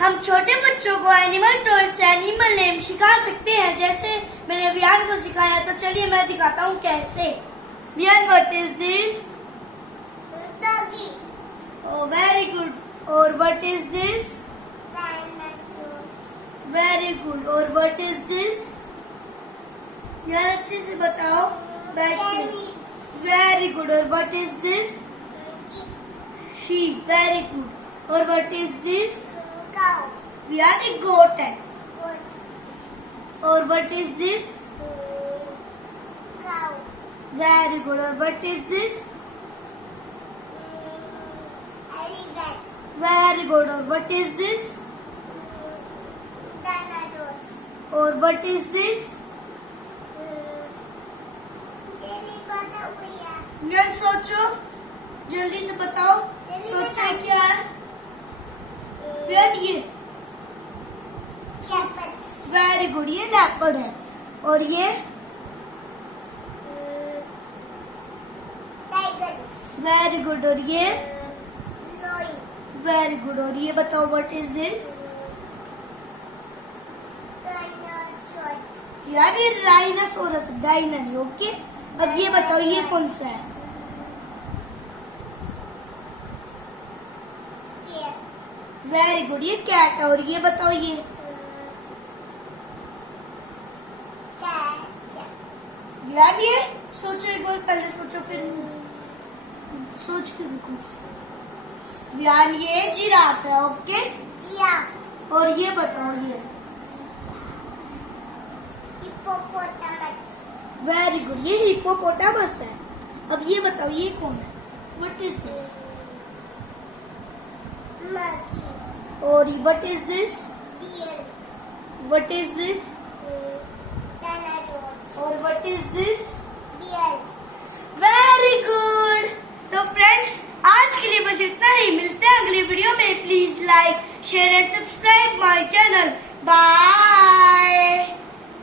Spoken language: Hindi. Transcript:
हम छोटे बच्चों को एनिमल टॉय से एनिमल नेम सिखा सकते हैं, जैसे मैंने विहान को सिखाया। तो चलिए मैं दिखाता हूँ कैसे। Vihaan, what is this? Doggy. Oh, very good. और what is this? Dinosaur. Very good. और what is this? यार अच्छे से बताओ। बैठ के। Very good. और what is this? Sheep. Very good. और what is this? Cow. यार एक goat है। Goat. और what is this? Cow. Very good. और what is this? Elephant. Very good. और what is this? Dinosaur. और what is this? यार सोचो, जल्दी से बताओ। सोचा क्या है? यार ये वेरी गुड, ये लेपर्ड है। और ये टाइगर. Very good. और ये Lion. Very good. और ये बताओ व्हाट इज दिस? Dinosaur. यार ये राइनासोरस, डायना। ओके, अब ये बताओ ये कौन सा है? Cat. वेरी गुड, ये कैट है। और ये बताओ ये Cat. यार ये सोचो, एक बार पहले सोचो फिर सोच के देखो। यार ये जिराफ है। Okay, Giraffe. और ये बताओ ये Hippopotamus. वेरी गुड, ये हिप्पोपोटामस है। अब ये बताओ ये कौन है? What is this? Monkey. और what is this? Deer. What is this? Dinosaur. और what is this? Bear. Very good. तो फ्रेंड्स, आज के लिए बस इतना ही। मिलते हैं अगली वीडियो में। Please like, share and subscribe my channel. Bye.